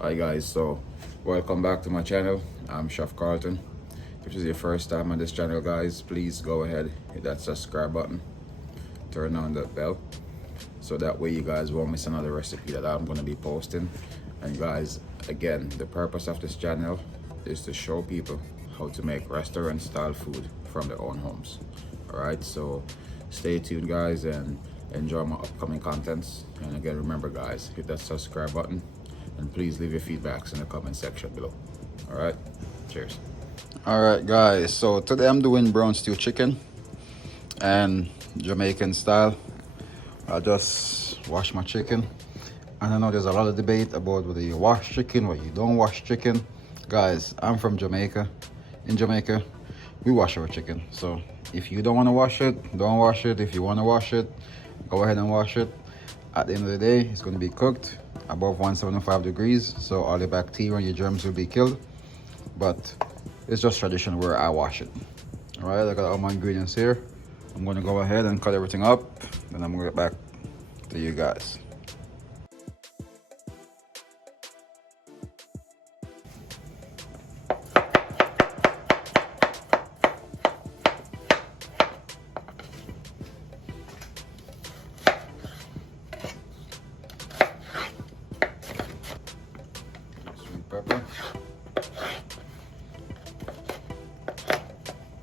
Hi guys, so welcome back to my channel. I'm Chef Carlton. If this is your first time on this channel, guys, please go ahead, hit that subscribe button, turn on the bell, so that way you guys won't miss another recipe that I'm going to be posting. And guys, again, the purpose of this channel is to show people how to make restaurant style food from their own homes. Alright, so stay tuned guys and enjoy my upcoming contents. And again, remember guys, hit that subscribe button and please leave your feedbacks in the comment section below. Alright, cheers. Alright guys, so today I'm doing brown stew chicken and Jamaican style. I just wash my chicken, and I know there's a lot of debate about whether you wash chicken or you don't wash chicken. Guys, I'm from Jamaica. In Jamaica, we wash our chicken. So if you don't want to wash it, don't wash it. If you want to wash it, go ahead and wash it. At the end of the day, it's going to be cooked above 175 degrees, so all the bacteria and your germs will be killed. But it's just tradition where I wash it. All right, I got all my ingredients here. I'm going to go ahead and cut everything up, then I'm going to get back to you guys. Sweet pepper.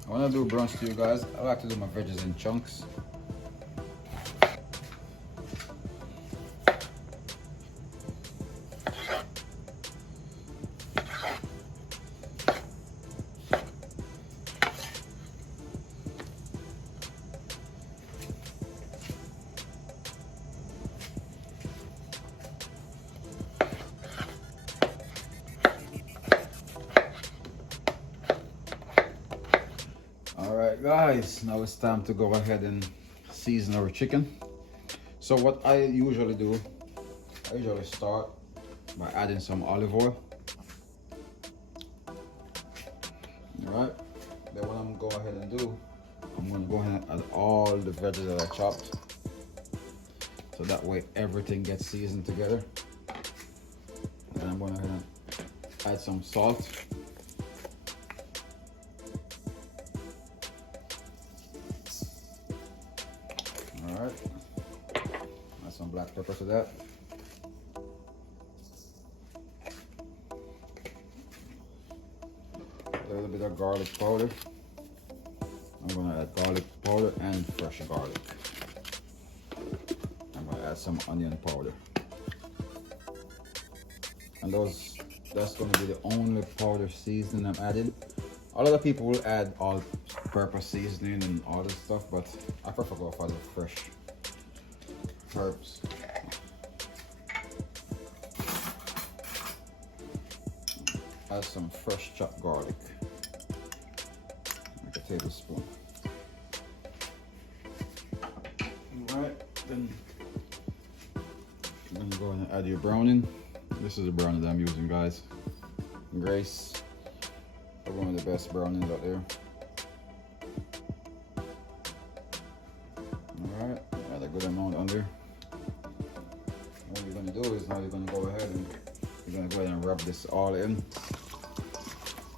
When I do brown stew, guys, I like to do my veggies in chunks. Alright guys, now it's time to go ahead and season our chicken. So what I usually do, I usually start by adding some olive oil. Alright, then what I'm going to go ahead and do, I'm going to go ahead and add all the veggies that I chopped. So that way everything gets seasoned together. Then I'm going to go ahead and add some salt. Alright, add some black pepper to that. A little bit of garlic powder. I'm going to add garlic powder and fresh garlic. I'm going to add some onion powder. And that's going to be the only powder seasoning I'm adding. A lot of people will add all-purpose seasoning and all this stuff, but I prefer to go for the fresh herbs. Add some fresh chopped garlic, like a tablespoon. Alright, then you're gonna go and add your browning. This is the browning that I'm using, guys. Grace, one of the best brownings out there. Alright, add a good amount under. What you're gonna do is now you're gonna go ahead and rub this all in.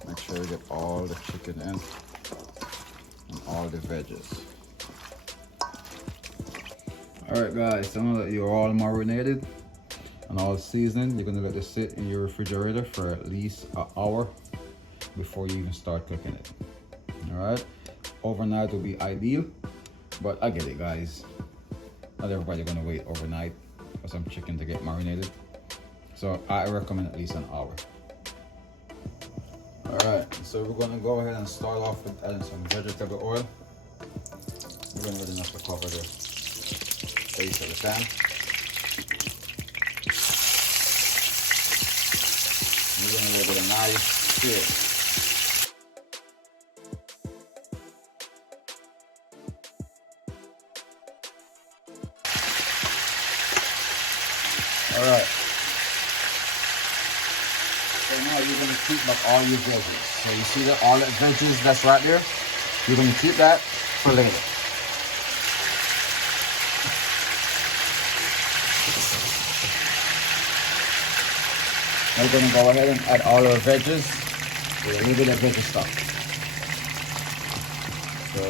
Make sure you get all the chicken in and all the veggies. Alright guys, so now that you're all marinated and all seasoned, you're gonna let this sit in your refrigerator for at least an hour before you even start cooking it. Alright, overnight will be ideal, but I get it guys, not everybody gonna wait overnight for some chicken to get marinated, so I recommend at least an hour. Alright, so we're gonna go ahead and start off with adding some vegetable oil. We're gonna really enough to cover the base of the pan. We're gonna give it a nice stir. Alright, so now you're going to keep like all your veggies. So you see that all the veggies that's right there? You're going to keep that for later. Now we're going to go ahead and add all our veggies with a little bit of veggie stock. So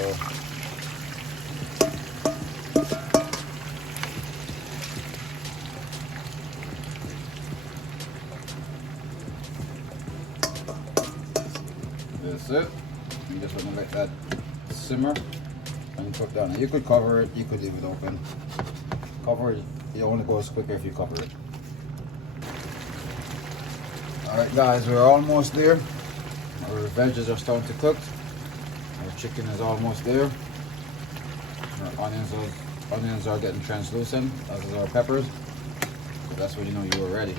that's it. You just want to let that simmer and cook down. You could cover it, you could leave it open. Cover it, it only goes quicker if you cover it. Alright guys, we're almost there. Our veggies are starting to cook. Our chicken is almost there. Our onions are getting translucent, as is our peppers. So that's when you know you are ready.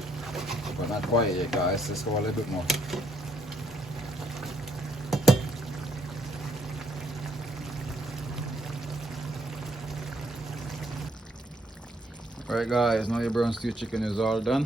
But not quite yet guys, let's go a little bit more. Alright guys, now your brown stew chicken is all done.